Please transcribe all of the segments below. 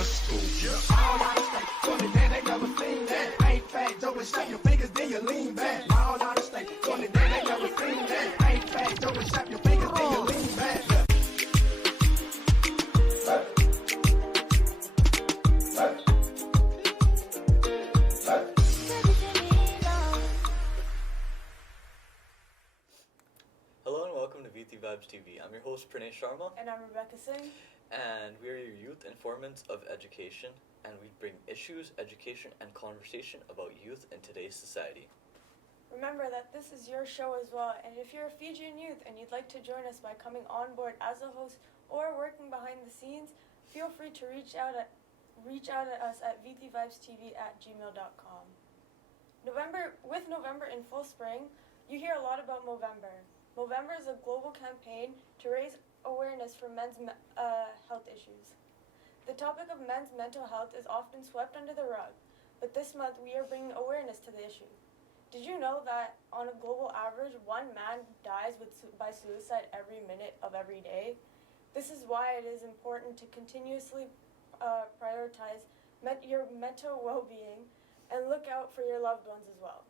All out of state, doing it then they never seen that. Ain't fat, Joe, and snap your fingers, then you lean back. All out of state, doing it then they never seen that. Ain't fat, Joe, and snap your fingers, then you lean back. Hello and welcome to Viti Vibes TV. I'm your host Pranay Sharma, And I'm Rebecca Singh. and we are your youth informants of education, and we bring issues, education, and conversation about youth in today's society. Remember that this is your show as well, and if you're a Fijian youth and you'd like to join us by coming on board as a host or working behind the scenes, feel free to reach out at us at vitivibestv@gmail.com. With November in full spring, you hear a lot about Movember. Movember is a global campaign to raise awareness for men's health issues. The topic of men's mental health is often swept under the rug, but this month we are bringing awareness to the issue. Did you know that on a global average, one man dies by suicide every minute of every day? This is why it is important to continuously prioritize your mental well-being and look out for your loved ones as well.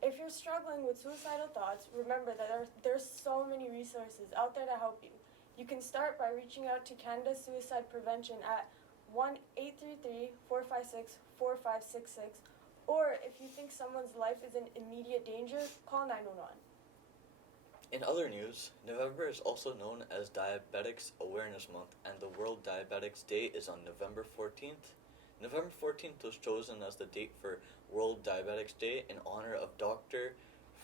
If you're struggling with suicidal thoughts, remember that there's so many resources out there to help you. You can start by reaching out to Canada's Suicide Prevention at 1-833-456-4566, or if you think someone's life is in immediate danger, call 911. In other news, November is also known as Diabetics Awareness Month, and the World Diabetics Day is on November 14th. November 14th was chosen as the date for World Diabetics Day in honor of Dr.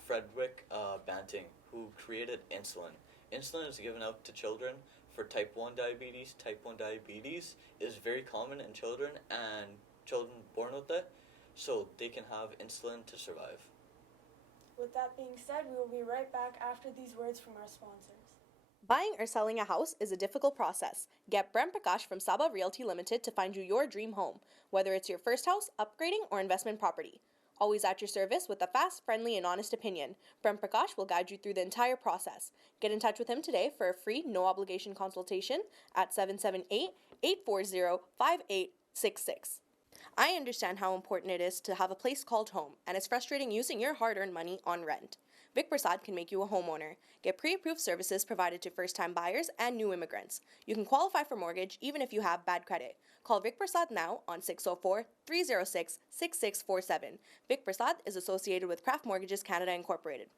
Frederick Banting, who created insulin. Insulin is given out to children for type 1 diabetes. Type 1 diabetes is very common in children, and children born with it, so they can have insulin to survive. With that being said, we will be right back after these words from our sponsors. Buying or selling a house is a difficult process. Get Brent Prakash from Saba Realty Limited to find you your dream home, whether it's your first house, upgrading, or investment property. Always at your service with a fast, friendly, and honest opinion. Brent Prakash will guide you through the entire process. Get in touch with him today for a free, no-obligation consultation at 778-840-5866. I understand how important it is to have a place called home, and it's frustrating using your hard-earned money on rent. Vic Prasad can make you a homeowner. Get pre-approved services provided to first-time buyers and new immigrants. You can qualify for mortgage even if you have bad credit. Call Vic Prasad now on 604-306-6647. Vic Prasad is associated with Craft Mortgages Canada Incorporated.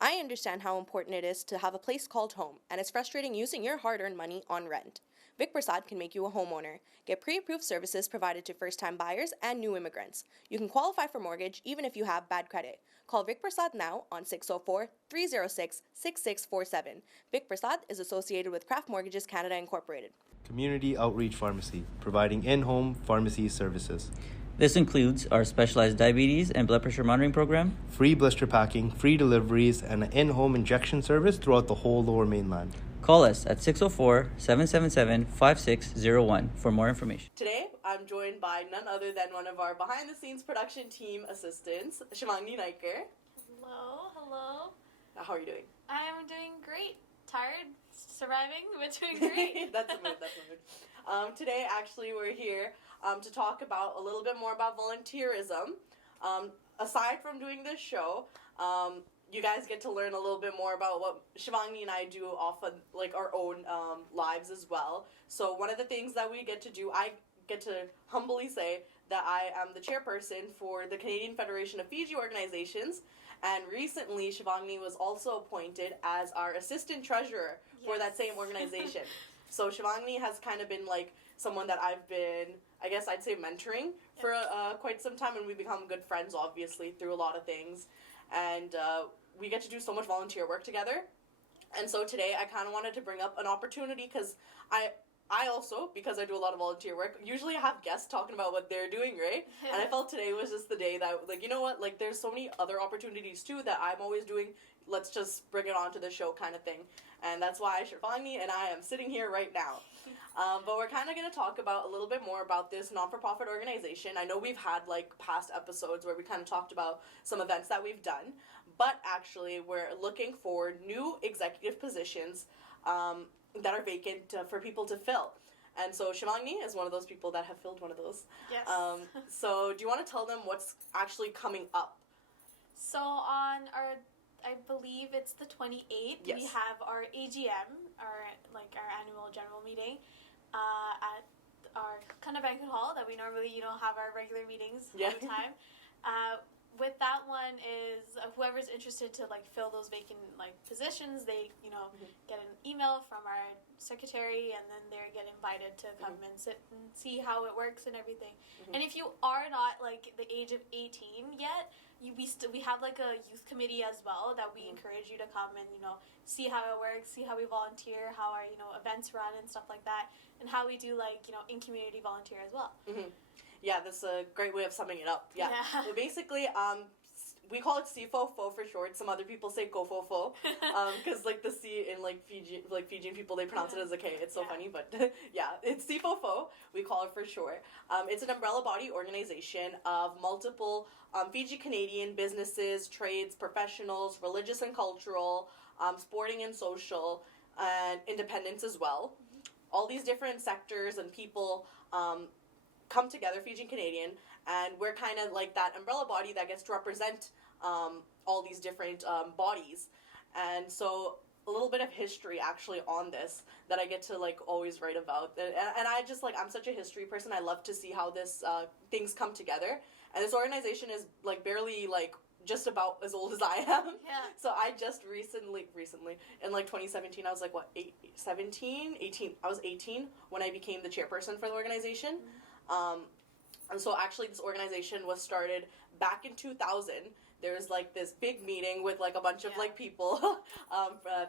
I understand how important it is to have a place called home, and it's frustrating using your hard-earned money on rent. Vic Prasad can make you a homeowner. Get pre-approved services provided to first-time buyers and new immigrants. You can qualify for mortgage even if you have bad credit. Call Vic Prasad now on 604-306-6647. Vic Prasad is associated with Craft Mortgages Canada Incorporated. Community Outreach Pharmacy, providing in-home pharmacy services. This includes our specialized diabetes and blood pressure monitoring program, Free blister packing, free deliveries, and an in-home injection service throughout the whole Lower Mainland. Call us at 604-777-5601 for more information. Today, I'm joined by none other than one of our behind-the-scenes production team assistants, Shivani. Hello. How are you doing? I am doing great. Tired, surviving, but doing great. That's a mood. Today, actually, we're here to talk about a little bit more about volunteerism. Aside from doing this show, you guys get to learn a little bit more about what Shivani and I do off of our own lives as well. So one of the things that we get to do, I get to humbly say that I am the chairperson for the Canadian Federation of Fiji Organizations, and recently Shivani was also appointed as our assistant treasurer for that same organization. So Shivani has kind of been someone that I've been, I guess I'd say, mentoring for quite some time, and we become good friends, obviously, through a lot of things. And we get to do so much volunteer work together. And so today I kind of wanted to bring up an opportunity because I also, because I do a lot of volunteer work, usually have guests talking about what they're doing, right? And I felt today was just the day that, you know what, there's so many other opportunities too that I'm always doing. Let's just bring it onto the show kind of thing. And that's why Shivani and I am sitting here right now. But we're kind of going to talk about a little bit more about this non-for-profit organization. I know we've had past episodes where we kind of talked about some events that we've done, but actually we're looking for new executive positions that are vacant for people to fill. And so Shivani is one of those people that have filled one of those. Yes. So do you want to tell them what's actually coming up? So on our, I believe it's the 28th, Yes. we have our AGM, our annual general meeting, at our kind of banquet hall that we normally, have our regular meetings all the time. With that one is whoever's interested to fill those vacant positions, they get an email from our secretary, and then they get invited to come and sit and see how it works and everything. And if you are not the age of 18 yet, we have a youth committee as well that we encourage you to come and see how it works, see how we volunteer, how our events run and stuff like that, and how we do in community volunteer as well. Yeah, that's a great way of summing it up. Yeah. Well, basically, we call it Sifofo for short. Some other people say Kofofo, because the C in Fijian people, they pronounce it as a K. It's so funny, but yeah, it's Sifofo. We call it for short. It's an umbrella body organization of multiple Fiji Canadian businesses, trades, professionals, religious and cultural, sporting and social, and independents as well. All these different sectors and people come together, Fijian Canadian, and we're kind of like that umbrella body that gets to represent all these different bodies. And so a little bit of history actually on this that I get to always write about, and I just I'm such a history person. I love to see how this things come together, and this organization is barely just about as old as I am. Yeah. So I just recently in 2017, I was 18. I was 18 when I became the chairperson for the organization. And so actually this organization was started back in 2000. There was this big meeting with a bunch of people,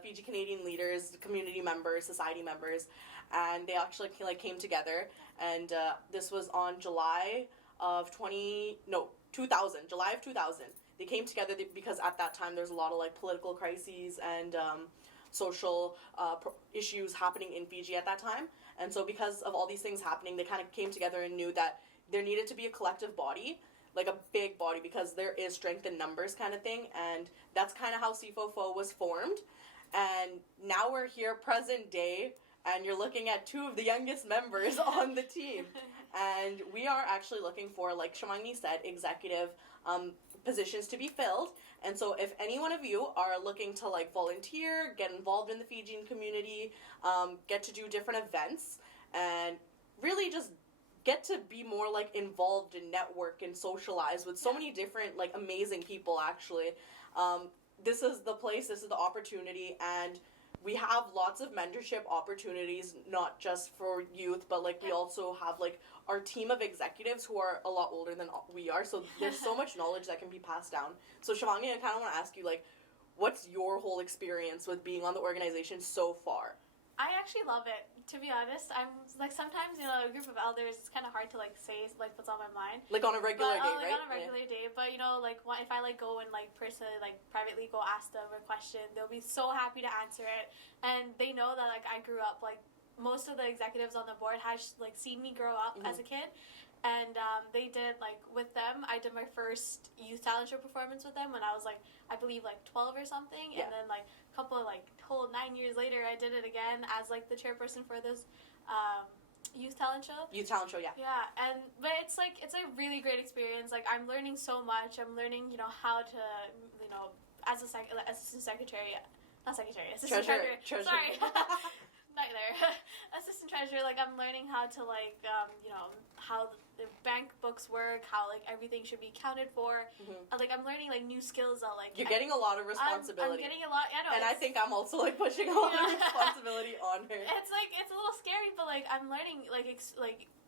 Fiji Canadian leaders, community members, society members, and they actually came together. And this was on July of 2000. July of 2000. They came together because at that time there's a lot of political crises and social issues happening in Fiji at that time. And so because of all these things happening, they kind of came together and knew that there needed to be a collective body, a big body, because there is strength in numbers kind of thing. And that's kind of how Sifofo was formed. And now we're here present day, and you're looking at two of the youngest members on the team. And we are actually looking for, like Shivani said, executive positions to be filled. And so if any one of you are looking to volunteer, get involved in the Fijian community, get to do different events, and really just get to be more involved and network and socialize with so many different amazing people actually, this is the place, this is the opportunity. And we have lots of mentorship opportunities, not just for youth, but we also have our team of executives who are a lot older than we are. So there's so much knowledge that can be passed down. So Shivani, I kind of want to ask you, what's your whole experience with being on the organization so far? I actually love it, to be honest. I'm sometimes a group of elders, it's kind of hard to say what's on my mind. On a regular day, right? On a regular day, but if I go and personally privately go ask them a question, they'll be so happy to answer it, and they know that I grew up most of the executives on the board has seen me grow up as a kid. And they did, with them, I did my first youth talent show performance with them when I was, I believe, 12 or something. Yeah. And then, a couple of, whole 9 years later, I did it again as, the chairperson for this youth talent show. Youth talent show, yeah. Yeah, but it's a really great experience. I'm learning so much. I'm learning, how to, as assistant secretary, not secretary, assistant treasurer. Sorry. Neither. Assistant treasurer, I'm learning how to, how the bank books work, how, everything should be accounted for. I'm learning, new skills that, You're getting a lot of responsibility. I'm getting a lot, I know. And I think I'm also, pushing a lot of responsibility on her. It's, it's a little scary, but, I'm learning,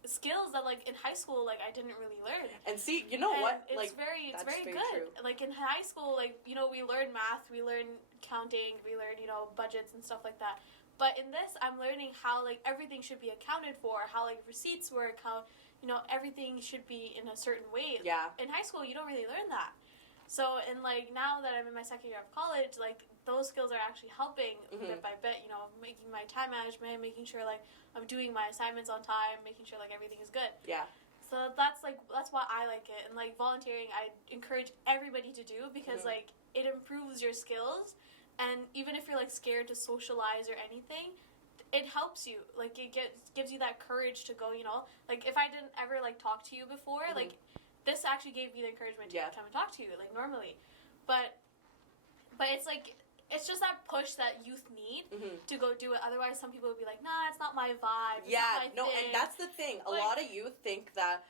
skills that, in high school, I didn't really learn. And see, you know what? It's very good. True. In high school, we learn math, we learn counting, we learn, budgets and stuff like that. But in this, I'm learning how, everything should be accounted for, how, receipts work, how, everything should be in a certain way. Yeah. In high school, you don't really learn that. So, and, now that I'm in my second year of college, those skills are actually helping bit by bit, making my time management, making sure, I'm doing my assignments on time, making sure, everything is good. Yeah. So that's why I like it. And, volunteering, I encourage everybody to do because, it improves your skills. And even if you're, scared to socialize or anything, it helps you. Like, it gives you that courage to go, you know? Like, if I didn't ever, like, talk to you before, like, this actually gave me the encouragement to come and talk to you, like, normally. But it's, like, it's just that push that youth need to go do it. Otherwise, some people would be like, nah, it's not my vibe. It's not my thing. And that's the thing. A Like, lot of youth think that,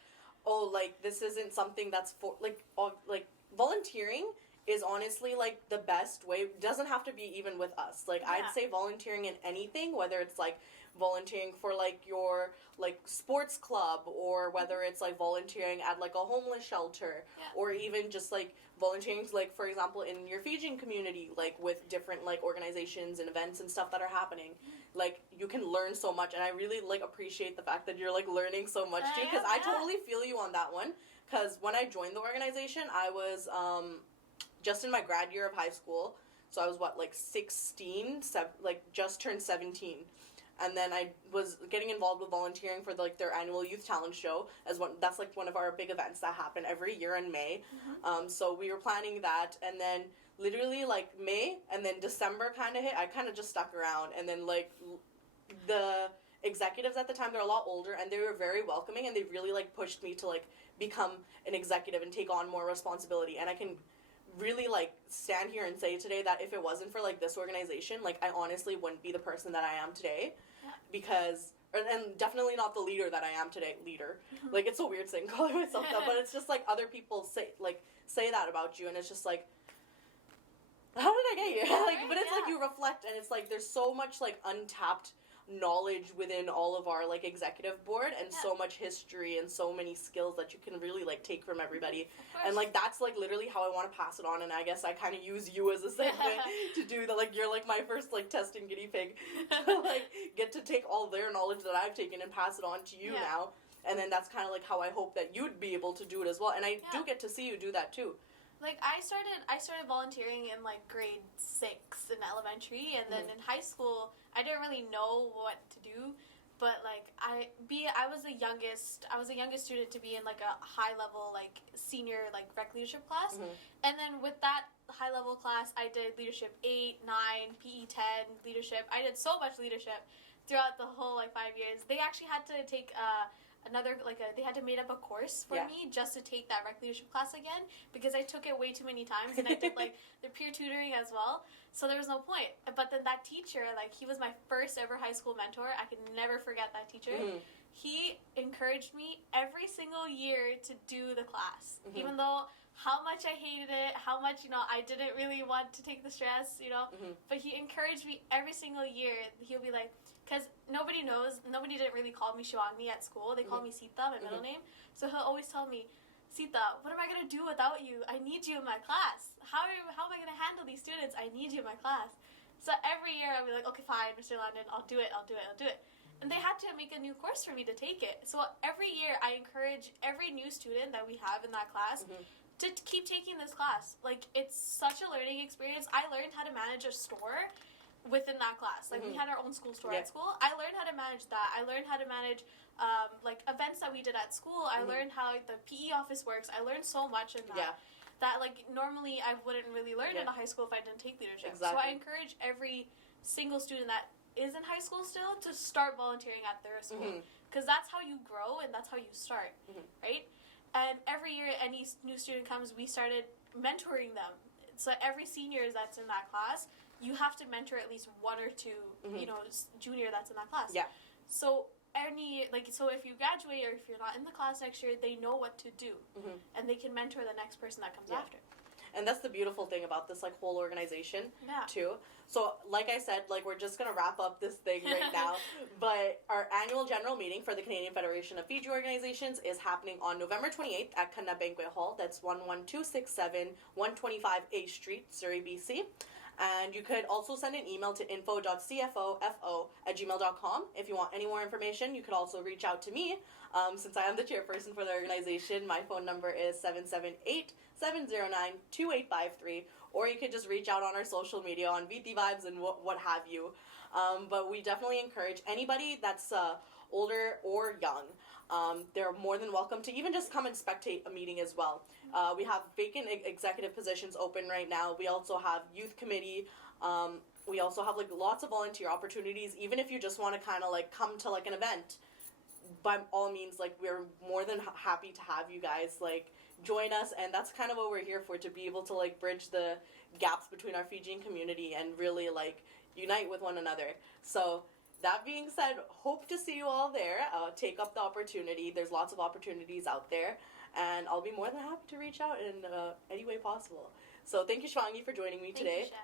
oh, like, this isn't something that's for, like, volunteering is honestly, like, the best way. It doesn't have to be even with us. Like, Yeah. I'd say volunteering in anything, whether it's, like, volunteering for, like, your, like, sports club, or whether it's, like, volunteering at, like, a homeless shelter, or even just, like, volunteering, like, for example, in your Fijian community, like, with different, like, organizations and events and stuff that are happening. Like, you can learn so much, and I really, like, appreciate the fact that you're, like, learning so much, too, because I totally feel you on that one, because when I joined the organization, I was, just in my grad year of high school, so I was, 16, just turned 17, and then I was getting involved with volunteering for, like, their annual youth talent show, that's, like, one of our big events that happen every year in May, so we were planning that, and then literally, like, May, and then December kind of hit, I kind of just stuck around, and then, like, the executives at the time, they're a lot older, and they were very welcoming, and they really, like, pushed me to, like, become an executive and take on more responsibility, and I can really, like, stand here and say today that if it wasn't for, like, this organization, like, I honestly wouldn't be the person that I am today, because, and definitely not the leader that I am today, like, it's so weird saying calling myself that, but it's just, like, other people say that about you, and it's just, like, how did I get here? Like, but it's, like, you reflect, and it's, like, there's so much, like, untapped knowledge within all of our, like, executive board, and so much history and so many skills that you can really, like, take from everybody, and, like, that's, like, literally how I want to pass it on, and I guess I kind of use you as a segment to do that. Like, you're, like, my first, like, testing guinea pig to, like, get to take all their knowledge that I've taken and pass it on to you now, and then that's kind of, like, how I hope that you'd be able to do it as well, and I do get to see you do that too. Like, I started volunteering in, like, grade 6 in elementary, and then in high school, I didn't really know what to do, but, like, I was the youngest student to be in, like, a high-level, like, senior, like, rec leadership class, and then with that high-level class, I did leadership 8, 9, PE 10, leadership. I did so much leadership throughout the whole, like, 5 years. They actually had to take, they had to make up a course for me just to take that rec leadership class again, because I took it way too many times, and I did, like, the peer tutoring as well, so there was no point. But then that teacher, like, he was my first ever high school mentor. I can never forget that teacher. He encouraged me every single year to do the class, even though how much I hated it, how much, you know, I didn't really want to take the stress, you know, but he encouraged me every single year. He'll be like, because nobody didn't really call me Shivani at school. They called me Sita, my middle name. So he'll always tell me, Sita, what am I going to do without you? I need you in my class. How am I going to handle these students? I need you in my class. So every year I'll be like, okay, fine, Mr. London, I'll do it. And they had to make a new course for me to take it. So every year I encourage every new student that we have in that class to keep taking this class. Like, it's such a learning experience. I learned how to manage a store within that class. Like, we had our own school store at school. I learned how to manage that. I learned how to manage like, events that we did at school. I learned how, like, the PE office works. I learned so much in that that, like, normally I wouldn't really learn in a high school if I didn't take leadership. So I encourage every single student that is in high school still to start volunteering at their school, because that's how you grow and that's how you start, right? And every year any new student comes, we started mentoring them. So every senior that's in that class, you have to mentor at least one or two, you know, junior that's in that class. So so if you graduate or if you're not in the class next year, they know what to do, and they can mentor the next person that comes after. And that's the beautiful thing about this, like, whole organization too. So, like I said, like, we're just gonna wrap up this thing right now, but our annual general meeting for the Canadian Federation of Fiji Organizations is happening on November 28th at Kana Banquet Hall. That's 11267 125 A Street, Surrey, BC. And you could also send an email to info.cfofo@gmail.com if you want any more information. You could also reach out to me, since I am the chairperson for the organization. My phone number is 778-709-2853, or you could just reach out on our social media on Viti Vibes and what have you. But we definitely encourage anybody that's older or young. They're more than welcome to even just come and spectate a meeting as well. We have vacant executive positions open right now. We also have youth committee We also have like lots of volunteer opportunities. Even if you just want to kind of like come to like an event, by all means, like we're more than happy to have you guys like join us, and that's kind of what we're here for, to be able to like bridge the gaps between our Fijian community and really like unite with one another. So that being said, hope to see you all there. Take up the opportunity. There's lots of opportunities out there, and I'll be more than happy to reach out in any way possible. So thank you, Shivani, for joining me today. Thank you,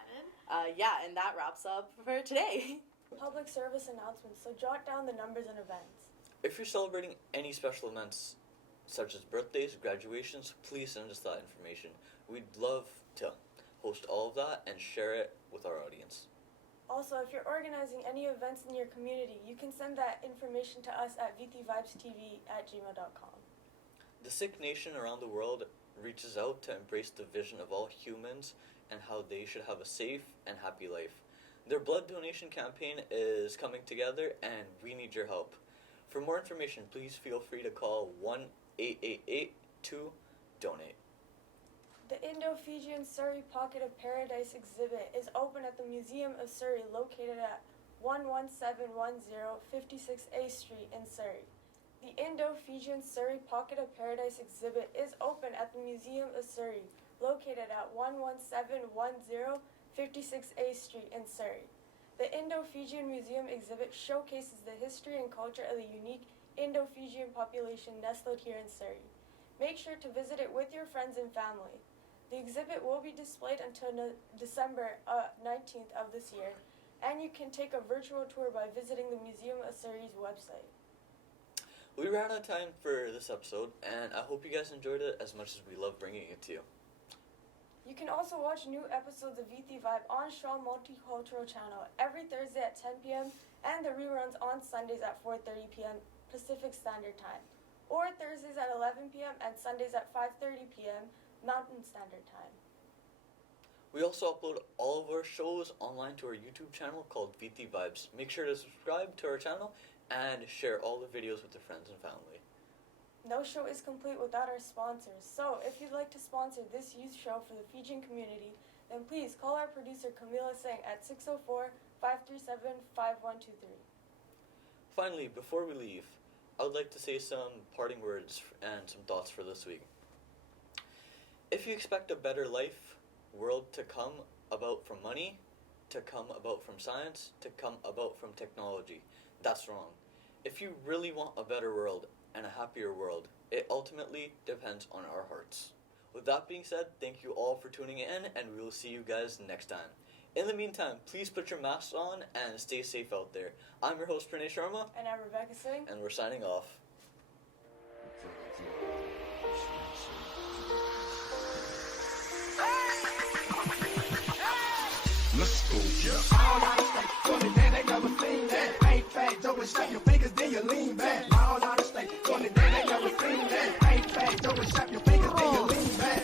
Shannon. Yeah, and that wraps up for today. Public service announcements, so jot down the numbers and events. If you're celebrating any special events, such as birthdays, graduations, please send us that information. We'd love to host all of that and share it with our audience. Also, if you're organizing any events in your community, you can send that information to us at vitivibestv@gmail.com. The Sikh nation around the world reaches out to embrace the vision of all humans and how they should have a safe and happy life. Their blood donation campaign is coming together, and we need your help. For more information, please feel free to call 1-888-2-DONATE. The Indo-Fijian Surrey Pocket of Paradise exhibit is open at the Museum of Surrey, located at 11710 56A Street in Surrey. The Indo-Fijian Surrey Pocket of Paradise exhibit is open at the Museum of Surrey, located at 11710 56A Street in Surrey. The Indo-Fijian Museum exhibit showcases the history and culture of the unique Indo-Fijian population nestled here in Surrey. Make sure to visit it with your friends and family. The exhibit will be displayed until December 19th of this year, and you can take a virtual tour by visiting the Museum of Surrey's website. We ran out of time for this episode, and I hope you guys enjoyed it as much as we love bringing it to you. You can also watch new episodes of Viti Vibe on Shaw Multicultural channel every Thursday at 10 p.m. and the reruns on Sundays at 4:30 p.m. Pacific Standard Time, or Thursdays at 11 p.m. and Sundays at 5:30 p.m. Mountain Standard Time. We also upload all of our shows online to our YouTube channel called Viti Vibes. Make sure to subscribe to our channel and share all the videos with your friends and family. No show is complete without our sponsors, so if you'd like to sponsor this youth show for the Fijian community, then please call our producer Camila Singh at 604-537-5123. Finally, before we leave, I would like to say some parting words and some thoughts for this week. If you expect a better life, world to come about from money, to come about from science, to come about from technology, that's wrong. If you really want a better world and a happier world, it ultimately depends on our hearts. With that being said, thank you all for tuning in, and we will see you guys next time. In the meantime, please put your masks on and stay safe out there. I'm your host, Pranay Sharma, And I'm Rebecca Singh. and we're signing off. Let's go. All out of state, doing it, they never seen that. Ain't fat, Joe, and snap your fingers, then you lean back. All out of state, doing it, they never seen that. Ain't fat, Joe, and snap your fingers, then you lean back.